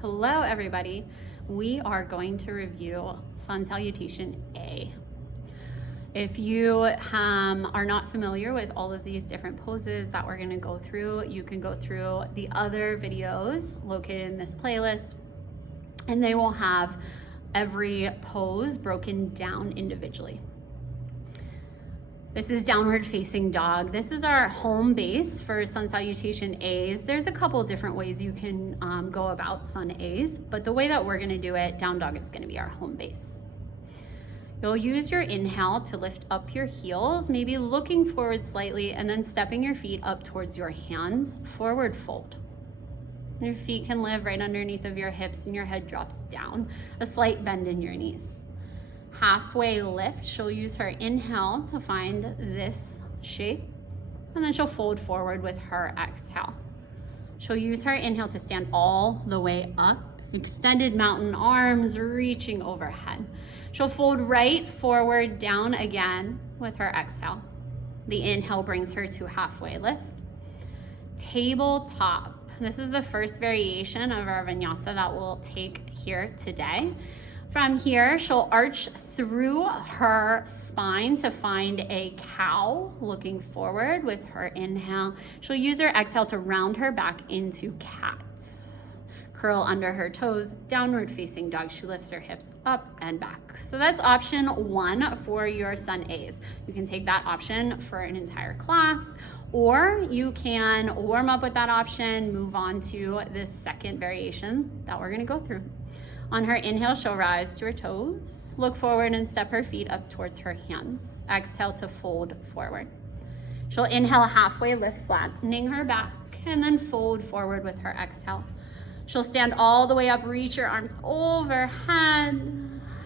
Hello everybody. We are going to review Sun Salutation A. If you are not familiar with all of these different poses that we're going to go through, you can go through the other videos located in this playlist, and they will have every pose broken down individually. This is downward facing dog. This is our home base for Sun Salutation A's. There's a couple different ways you can go about Sun A's, but the way that we're gonna do it, down dog is gonna be our home base. You'll use your inhale to lift up your heels, maybe looking forward slightly and then stepping your feet up towards your hands, forward fold. Your feet can live right underneath of your hips and your head drops down, a slight bend in your knees. Halfway lift, she'll use her inhale to find this shape, and then she'll fold forward with her exhale. She'll use her inhale to stand all the way up, extended mountain arms reaching overhead. She'll fold right forward down again with her exhale. The inhale brings her to halfway lift. Tabletop. This is the first variation of our vinyasa that we'll take here today. From here, she'll arch through her spine to find a cow, looking forward with her inhale. She'll use her exhale to round her back into cat. Curl under her toes, downward facing dog. She lifts her hips up and back. So that's option one for your Sun A's. You can take that option for an entire class, or you can warm up with that option, move on to this second variation that we're gonna go through. On her inhale, she'll rise to her toes, look forward and step her feet up towards her hands. Exhale to fold forward. She'll inhale, halfway lift, flattening her back, and then fold forward with her exhale. She'll stand all the way up, reach your arms overhead.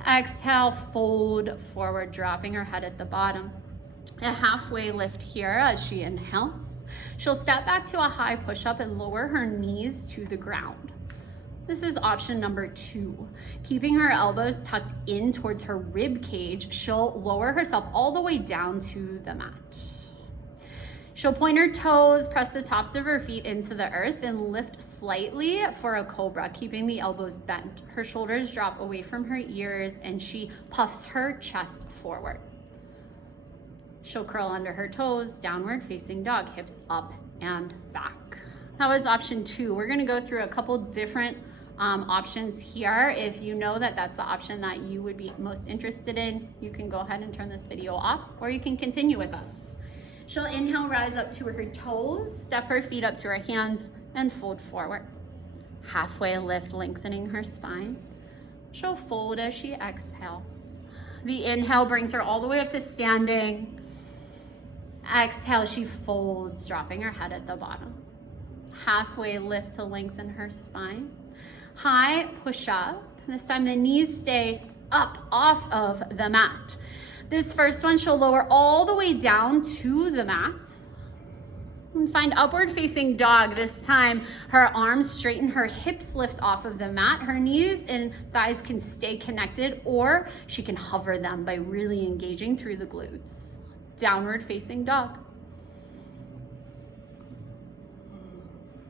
Exhale, fold forward, dropping her head at the bottom. A halfway lift here as she inhales. She'll step back to a high push-up and lower her knees to the ground. This is option number two. Keeping her elbows tucked in towards her rib cage, she'll lower herself all the way down to the mat. She'll point her toes, press the tops of her feet into the earth, and lift slightly for a cobra, keeping the elbows bent. Her shoulders drop away from her ears, and she puffs her chest forward. She'll curl under her toes, downward facing dog, hips up and back. That was option two. We're gonna go through a couple different options here. If you know that that's the option that you would be most interested in, you can go ahead and turn this video off, or you can continue with us. She'll inhale, rise up to her toes, step her feet up to her hands, and fold forward. Halfway lift, lengthening her spine. She'll fold as she exhales. The inhale brings her all the way up to standing. Exhale, she folds, dropping her head at the bottom. Halfway lift to lengthen her spine. High push up. This time the knees stay up off of the mat. This first one, she'll lower all the way down to the mat. And find upward facing dog. This time her arms straighten, her hips lift off of the mat. Her knees and thighs can stay connected, or she can hover them by really engaging through the glutes. Downward facing dog.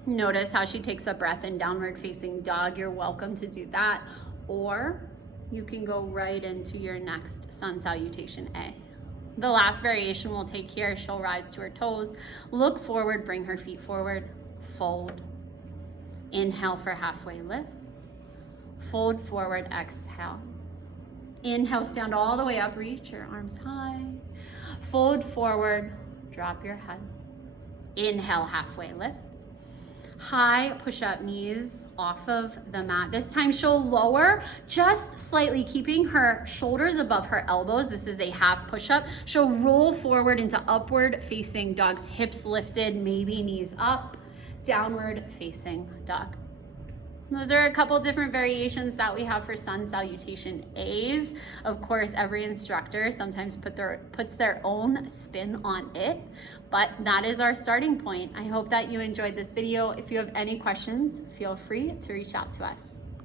Notice how she takes a breath in downward facing dog. You're welcome to do that, or you can go right into your next Sun Salutation A. The last variation we'll take here, she'll rise to her toes, look forward, bring her feet forward, fold. Inhale for halfway lift. Fold forward, exhale. Inhale, stand all the way up, reach your arms high. Fold forward, drop your head. Inhale, halfway lift. High push-up, knees off of the mat. This time she'll lower just slightly, keeping her shoulders above her elbows. This is a half push-up. She'll roll forward into upward facing dog's hips lifted, maybe knees up, downward facing dog. Those are a couple different variations that we have for Sun Salutation A's. Of course, every instructor sometimes puts their own spin on it, but that is our starting point. I hope that you enjoyed this video. If you have any questions, feel free to reach out to us.